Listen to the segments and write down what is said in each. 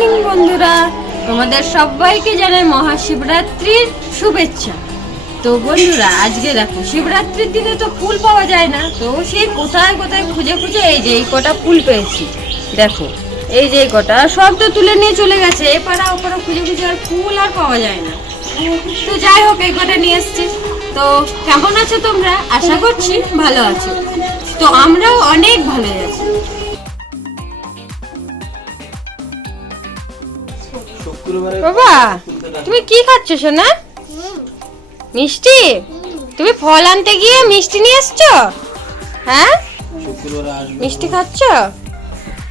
Morning বন্ধুরা, তোমাদের সবাইকে জানাই মহাশিবরাত্রির শুভেচ্ছা। তো বন্ধুরা, আজকে দেখো শিবরাত্রির দিনে তো ফুল পাওয়া যায় না, তো সেই কোথায় কোথায় খুঁজে খুঁজে এই যে এই কটা ফুল পেয়েছি। দেখো এই যে এই কটা সব তো তুলে নিয়ে চলে গেছে, এপাড়া ওপাড়া খুঁজে খুঁজে আর ফুল আর পাওয়া যায় না। তো যাই হোক, এই কটা নিয়ে এসছি। তো কেমন আছো তোমরা? আশা করছি ভালো আছো। তো আমরাও অনেক ভালো আছি। বাবা, তুমি কি খাচ্ছ সোনা? মিষ্টি? তুমি ফল আনতে গিয়ে মিষ্টি নিয়ে এসছো? হ্যাঁ, মিষ্টি খাচ্ছ?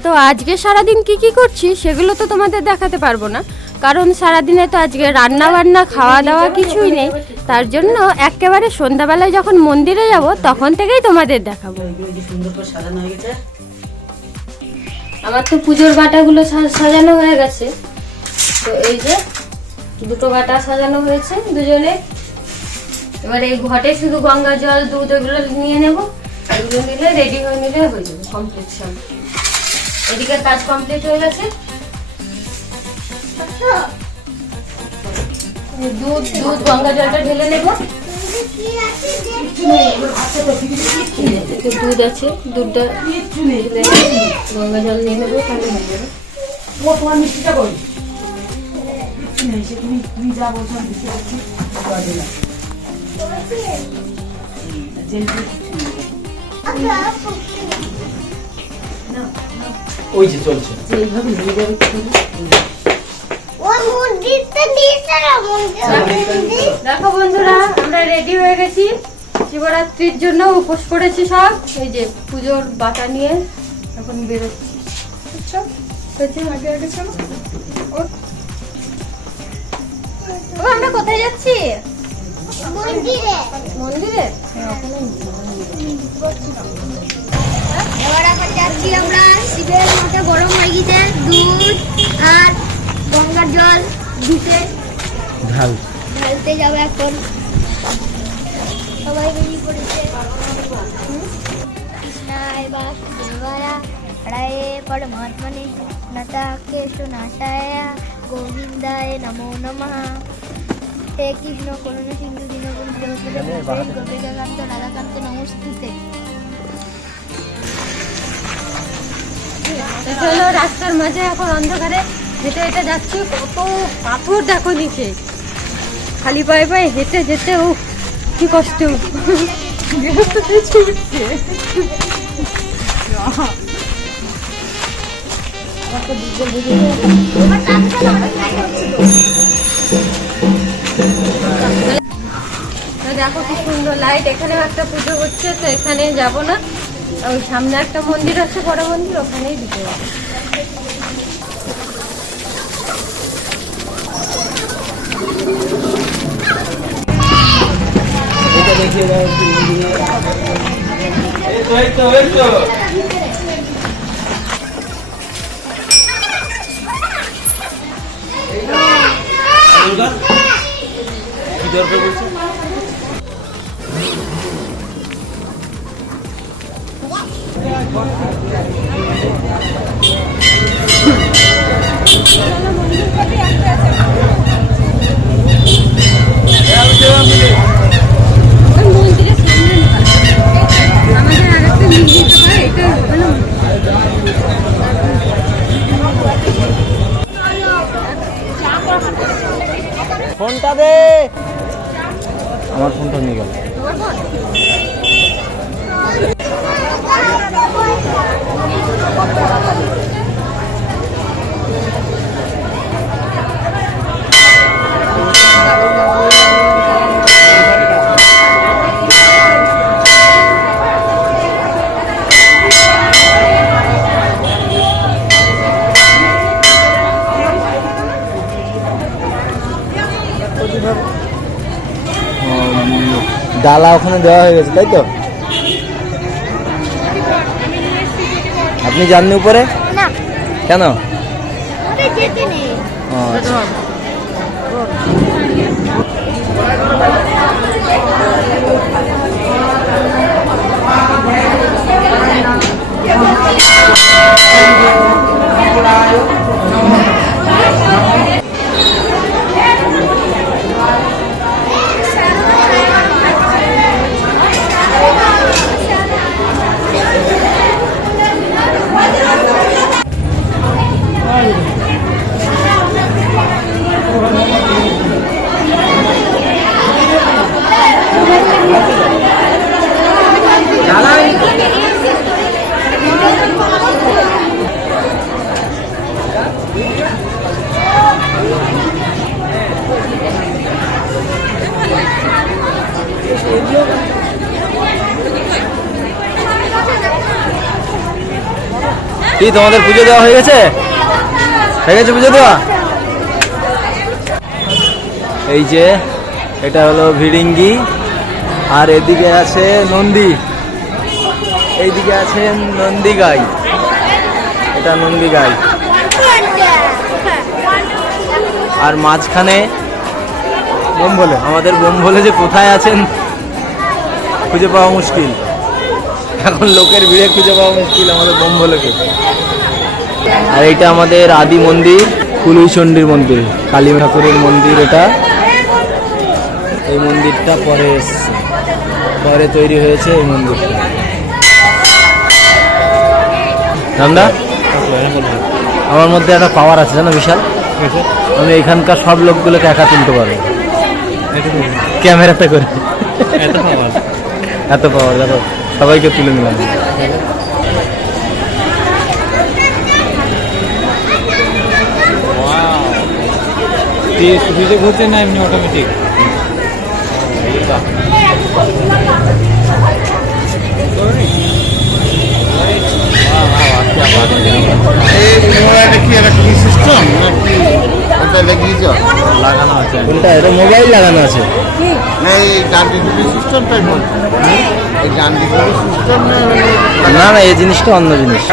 তো আজকে সারাদিন কি কি করছি সেগুলো তো তোমাদের দেখাতে পারবো না, কারণ সারাদিনে তো আজকে রান্না বান্না খাওয়া দাওয়া কিছুই নেই। তার জন্য একেবারে সন্ধ্যাবেলায় যখন মন্দিরে যাব তখন থেকেই তোমাদের দেখাবো। আমার তো পুজোর বাটাগুলো সাজানো হয়ে গেছে। তো এই যে দুটো বাটা সাজানো হয়েছে দুজনে। এবার এই ঘটে শুধু গঙ্গা জল দুধ এগুলো নিয়ে নেব, এগুলো নিলে রেডি হয়ে নিলে হয়ে যাবে কমপ্লিট সব। এদিকে কাজ কমপ্লিট হয়ে গেছে। দুধ গঙ্গা জলটা ঢেলে নেব। দুধ আছে, দুধটা ঢেলে গঙ্গা জল নিয়ে নেবো, তাহলে হয়ে যাবে। তোমার মিষ্টিটা করি তুমি যা বলছো আমি বুঝতে পারছি। ওই যে চলছে এইভাবে দেখো বন্ধুরা, আমরা রেডি হয়ে গেছি শিবরাত্রির জন্য, উপোস করেছি সব। এই যে পুজোর বাটা নিয়ে এখন বেরোচ্ছি। আমরা কোথায় যাচ্ছি? মন্দিরে। এবার এখন যাচ্ছি আমরা শিবের মাথায় গরম হয়ে গেছে দুধ আর গঙ্গার জল দিতে ঢালতে যাবে এখন। সবাই বেরিয়ে পড়েছে। কৃষ্ণায় বাসুদেবায়া হরে পরমাত্মনে নতাকে সুনাশায়া গোবিন্দায় নমো নমঃ। হে কৃষ্ণ করুণা সিন্ধু দীনবন্ধু গোপীকান্ত রাধাকান্ত নমস্তুতে। চলো, রাস্তার মাঝে এখন অন্ধকারে হেঁটে হেঁটে যাচ্ছি। কত পাথর দেখো নিচে, খালি পায়ে পায়ে হেঁটে যেতে ও কি কষ্ট। দেখো কি সুন্দর লাইট। এখানেও একটা পুজো হচ্ছে, তো এখানে যাব না। ওই সামনে একটা মন্দির আছে, বড় মন্দির, ওখানেই দিতে যাবো। দেখিয়ে দাও কি দরকার বলছো? ফোনটা দে, আমার ফোনটা নিয়ে গেল। ডালা ওখানে দেওয়া হয়ে গেছে, তাই তো? আপনি যাননি উপরে? না। কেন? যেতে নেই। আচ্ছা। কি তোমাদের পুজো দেওয়া হয়ে গেছে? হয়ে গেছে পুজো দেওয়া? এই যে এটা হলো ভিড়িঙ্গি, আর এদিকে আছে নন্দী, এইদিকে আছে নন্দী গাই, এটা নন্দী গাই, আর মাঝখানে বোম বলে, আমাদের বোম বলে যে কোথায় আছেন খুঁজে পাওয়া মুশকিল, এখন লোকের ভিড়ে খুঁজে পাওয়া মুশকিল আমাদের বোম বলেকে। আর এটা আমাদের আদি মন্দির, কুলুইচণ্ডীর মন্দির, কালী ঠাকুরের মন্দির। এটা এই মন্দিরটা পরে এসছে, পরে তৈরি হয়েছে এই মন্দিরটা। রামদা, আমার মধ্যে একটা পাওয়ার আছে জানো বিশাল, আমি এখানকার সব লোকগুলোকে একা তুলতে পারবো ক্যামেরাতে করে। এত পাওয়ার দেখো, সবাইকে তুলে নিলাম। সুবিধে ঘুরছে না এমনি অটোমেটিক? লাগানো আছে কোনটা? এটা মোবাইল লাগানো আছে না, না এই জিনিসটা অন্য জিনিস।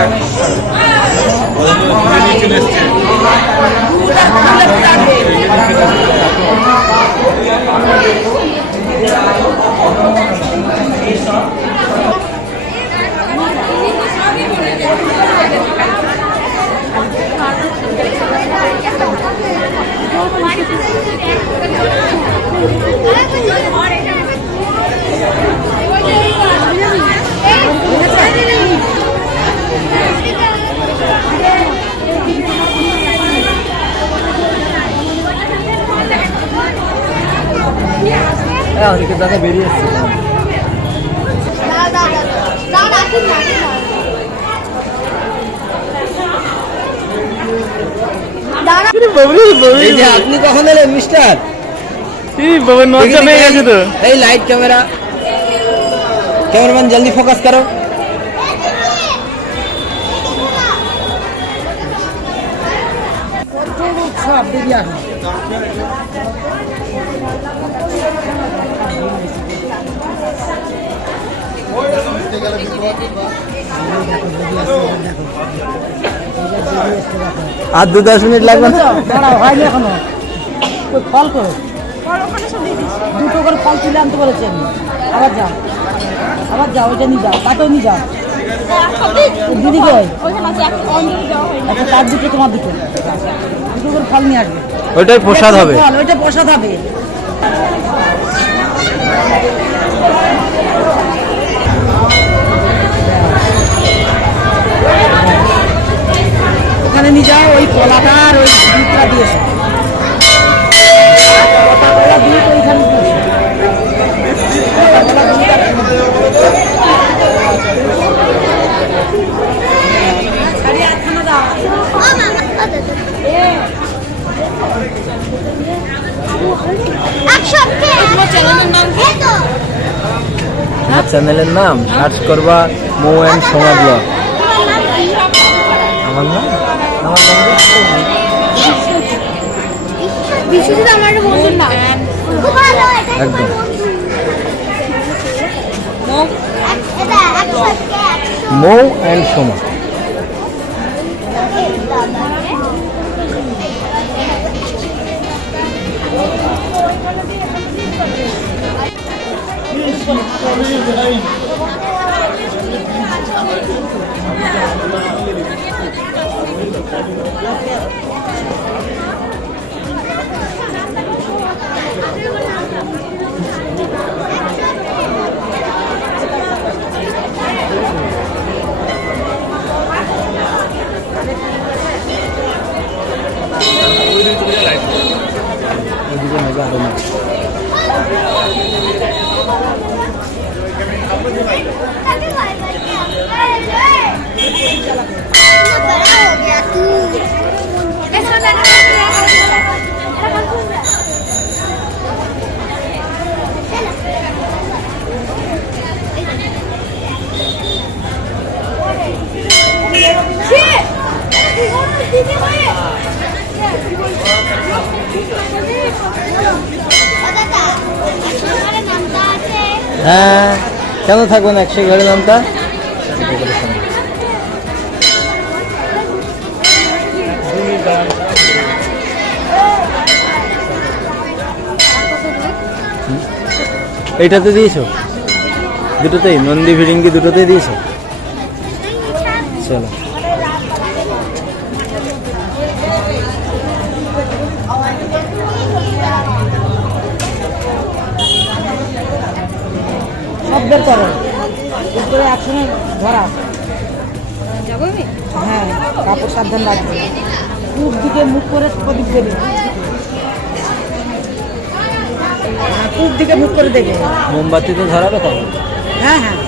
দাদা বেরিয়ে এসছে, আপনি কখন এলেন মিস্টার? এই লাইট ক্যামেরা, ক্যামেরাম্যান জলদি ফোকাস করো। আর 2-10 মিনিট লাগবে না? হয়নি এখনো, ফল করে দুটো করে ফল তুলে আনতে বলেছেন। আবার যা, আবার যা, ওইটা নিয়ে যাও, কাটেও নিয়ে যাও দিদিকে, একটা তার দিকে, তোমার দিকে দুটো করে ফল নিয়ে আসবে। ওইটাই প্রসাদ হবে, ওইটা প্রসাদ হবে। ওখানে নিয়ে যাও, ওই কলাটা আর ওই দুধটা দিয়েছে, চ্যানেলের নাম সার্চ করবা মৌ অ্যান্ড সোমা ব্লগ। আমার নাম একদম মৌ অ্যান্ড সোমা। হ্যাঁ, কেন থাকবো না 111 নামটা? এইটাতে দিয়েছো? দুটোতেই? নন্দী ভিড়িঙ্গি দুটোতেই দিয়েছো? চলো। সব বের করো, বের করে একসঙ্গে ধরা। যাবো আমি? হ্যাঁ, কাপড় সাবধান রাখবে। পূব দিকে মুখ করে প্রদীপ দেবে। হ্যাঁ, পূব দিকে মুখ করে দেবে। মোমবাতি তো ধরাবে তো? হ্যাঁ হ্যাঁ।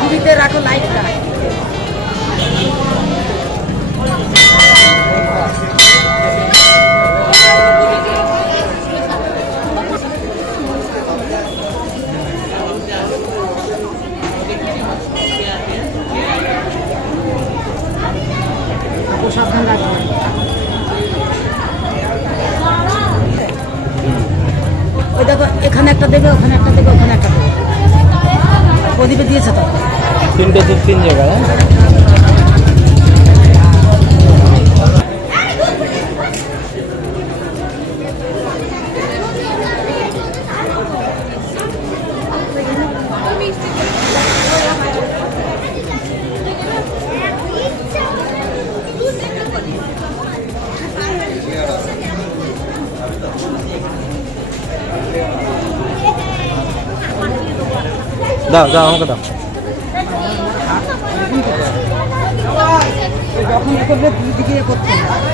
ঝুড়িতে রাখো লাইটটা। সাবধান রাখবে। ওই দেখো, এখানে একটা দেবে, ওখানে একটা দেবে, ওখানে একটা দেবে। প্রদীপে দিয়েছে তো। 3টে তো 3 জায়গায়। দাও দাও, আমাকে দাও। যখন করবে দুই দিকে করতে হবে।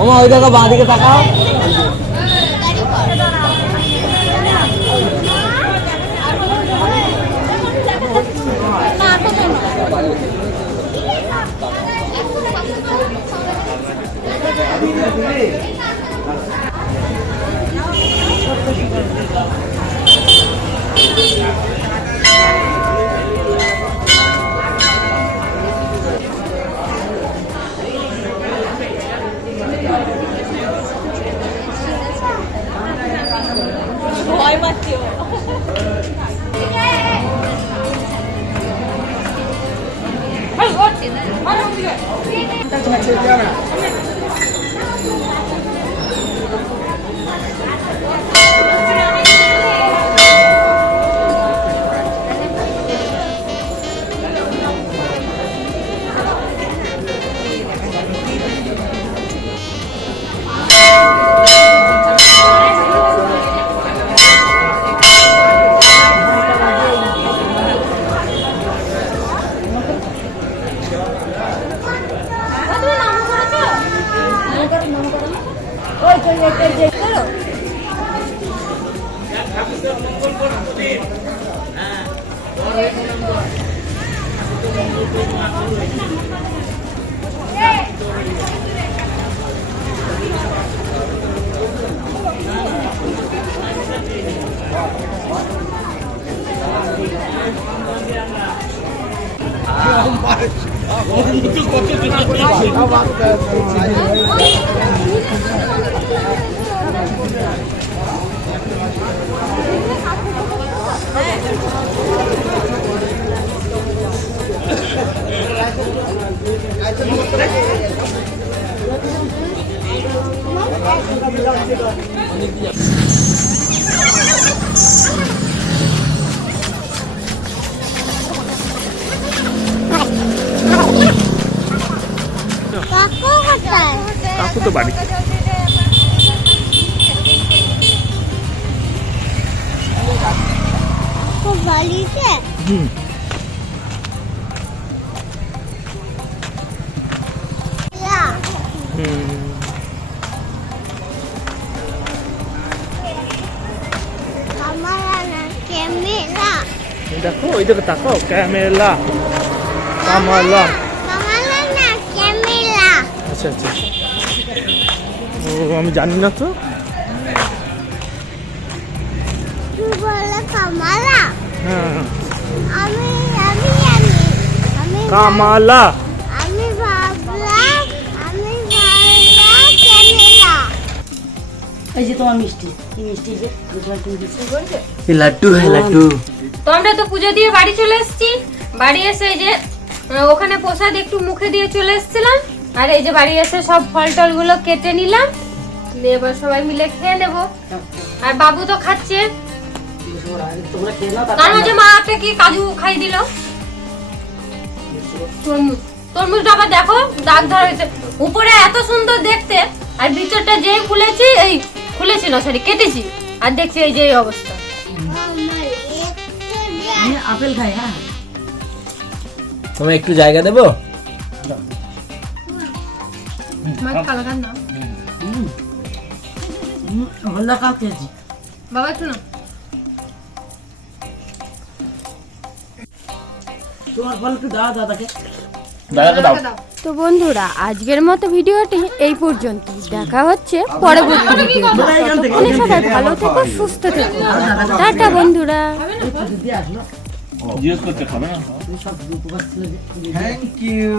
ওমা, ওই দেখো, বাঁ দিকে তাকাও। তো বাড়ি। খুব বালিতে হুম আমার না ক্যামেরা দেখো ওই দিকে তাকাও, ক্যামেরা কামালা। আমার না ক্যামেরা আচ্ছা আচ্ছা, ও আমি জানি না তো। তুই বলে কামালা হ্যাঁ আমি আমি জানি আমি কামালা। আমি ভাবলাম ক্যামেরা এই যে তোমার মিষ্টি, কি মিষ্টি যে আমি তোমার কিনে দিচ্ছি। ये लड्डू है लड्डू। তো আমরা তো পুজো দিয়ে বাড়ি চলে এসেছি। বাড়ি এসে এই যে ওখানে প্রসাদ একটু মুখে দিয়ে চলে এসেছিলাম, আর এই যে বাড়ি এসে সব ফল টল গুলো কেটে নিলাম, দিয়ে এবার সবাই মিলে খেয়ে নেবো। আর বাবু তো খাচ্ছে, তোমরা খেয়ে নাও, তার মাঝে মা একটা কি কাজু খাই দিল, তরমুজ। তরমুজটা আবার দেখো দাগ ধরা হয়েছে, উপরে এত সুন্দর দেখতে, আর ভিতরটা যেই খুলেছি, এই খুলেছি না সরি কেটেছি, আর দেখছি এই যে এই অবস্থা। আমি আপেল খাই। হ্যাঁ तुम्हें একটু জায়গা দেবো? হল্লা কাপ খেয়েছি। বাবা একটু না, তোমার ফল একটু দাও দাদাকে। দাদাকে দাও। তো বন্ধুরা আজকের মতো ভিডিওটি এই পর্যন্ত, দেখা হচ্ছে পরবর্তী ভিডিওতে। ততক্ষণে সবাই ভালো থেকো, সুস্থ থেকো, টাটা বন্ধুরা। দিয়ে আসলো জিজ্ঞেস করতে খাবে না? সব উপকার ছিল যে থ্যাংক ইউ।